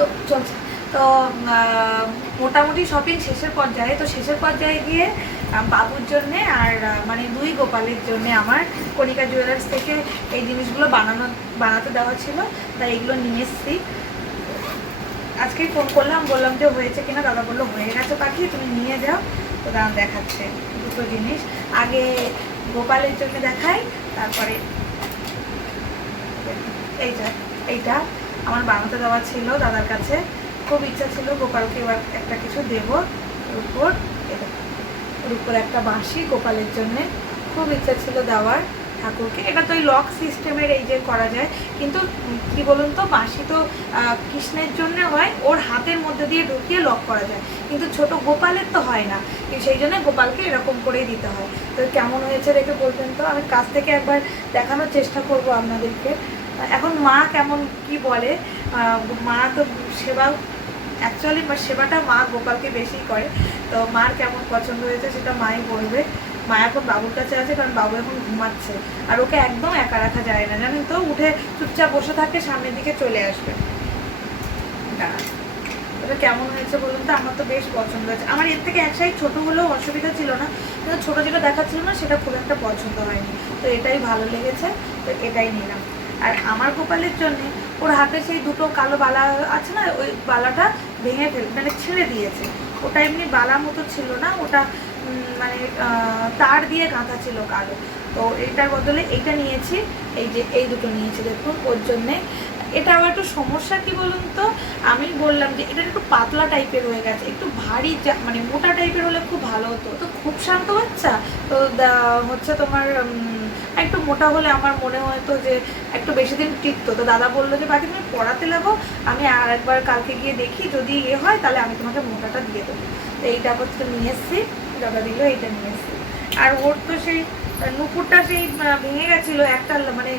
তো চলছে। তো মোটামুটি শপিং শেষের পর্যায়ে, তো শেষের পর্যায়ে গিয়ে বাবুর জন্যে আর মানে দুই গোপালের জন্যে আমার কণিকা জুয়েলার্স থেকে এই জিনিসগুলো বানানো, বানাতে দেওয়া ছিল। তাই এগুলো নিয়ে এসেছি। আজকেই ফোন করলাম, বললাম যে হয়েছে কিনা, দাদা বলল হয়ে গেছে পাখি, তুমি নিয়ে যাও। তো দাদা দেখাচ্ছে দুটো জিনিস। আগে গোপালের জন্য দেখাই, তারপরে এইটা এইটা। আমার বানাতে দেওয়া ছিল দাদার কাছে। খুব ইচ্ছা ছিল গোপালকে এবার একটা কিছু দেবো এটা ওর একটা বাঁশি গোপালের জন্যে। খুব ইচ্ছা ছিল দেওয়ার ঠাকুরকে। এটা তো ওই লক সিস্টেমের এই যে করা যায়। কিন্তু কি বলুন তো, বাঁশি তো কৃষ্ণের জন্য হয়, ওর হাতের মধ্যে দিয়ে ঢুকিয়ে লক করা যায়। কিন্তু ছোট গোপালের তো হয় না। সেই জন্য গোপালকে এরকম করেই দিতে হয়। তো কেমন হয়েছে দেখে বলবেন তো? আমি কাছ থেকে একবার দেখানোর চেষ্টা করব আপনাদেরকে। এখন মা কেমন কি বলে? মা তো সেবা অ্যাকচুয়ালি সেবাটা মা গোপালকে বেশি করে। তো মার কেমন পছন্দ হয়েছে সেটা মাই বলবে। মা এখন বাবুর কাছে আছে কারণ বাবু এখন ঘুমাচ্ছে। আর ওকে একদম একা রাখা যায় না। জানেন তো, উঠে চুপচাপ বসে থাকে, সামনের দিকে চলে আসবে। এটা কেমন হয়েছে বলুন তো? আমার তো বেশ পছন্দ হয়েছে। আমার এর থেকে এক সাইড ছোটো হলেও অসুবিধা ছিল না। কিন্তু ছোটো যেটা দেখাচ্ছিল না, সেটা খুব একটা পছন্দ হয়নি। তো এটাই ভালো লেগেছে। তো এটাই নিলাম। আর আমার গোপালের জন্য ওর হাতে সেই দুটো কালো বালা আছে না, ওই বালাটা ভেঙে ফেল মানে ছেড়ে দিয়েছে। ওটা এমনি বালা মতো ছিল না, ওটা মানে তার দিয়ে গাঁথা ছিল কালো। তো এটার বদলে এইটা নিয়েছি, এই যে এই দুটো নিয়েছি দেখুন ওর জন্যে। এটা আবার একটু সমস্যা কি বলুন তো? আমি বললাম যে এটা একটু পাতলা টাইপের হয়ে গেছে, একটু ভারী মানে মোটা টাইপের হলে খুব ভালো হতো। তো খুব শান্ত বাচ্চা? তো হচ্ছে তোমার একটু মোটা হলে আমার মনে হতো যে একটু বেশি দিন টিকতো। তো দাদা বলল যে, বাকি তুমি পড়াতে লাগো, আমি আর একবার কালকে গিয়ে দেখি, যদি ইয়ে হয় তাহলে আমি তোমাকে মোটাটা দিয়ে দেবো। তো এইটা আপাতত নিয়ে এসেছি, দাদা দিল, এইটা নিয়ে এসেছি। আর ওর তো সেই, নুপুরটা সেই ভেঙে গেছিল, একটা মানে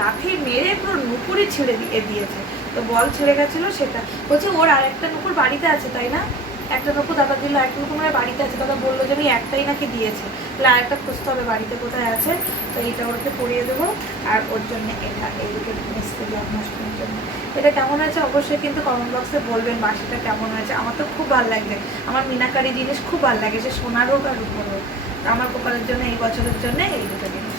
লাঠি মেরে পুরো নুপুরই ছিঁড়ে দিয়ে দিয়েছে। তো বল ছিঁড়ে গেছিল সেটা। বলছে, ওর আর একটা নুপুর বাড়িতে আছে, তাই না? একটা নুপুর দাদা দিল নুপুর মানে বাড়িতে আছে। দাদা বলল যে, আমি একটাই নাকি দিয়েছে। তাহলে আরেকটা খুঁজতে হবে, বাড়িতে কোথায় আছে? তো এইটা ওকে পরিয়ে দেবো। আর ওর জন্য এটা এই দুটো মিস্ত্রি জন্মাষ্টমীর জন্য। এটা কেমন হয়েছে? অবশ্যই কিন্তু কমেন্ট বক্সে বলবেন বাসিটা কেমন হয়েছে। আমার তো খুব ভালো লাগবে আমার মিনাকারি জিনিস খুব ভালো লাগে, সে সোনার হোক আর রূপোর হোক। আমার কপালের জন্য, এই বছরের জন্য এই দুটো জিনিস।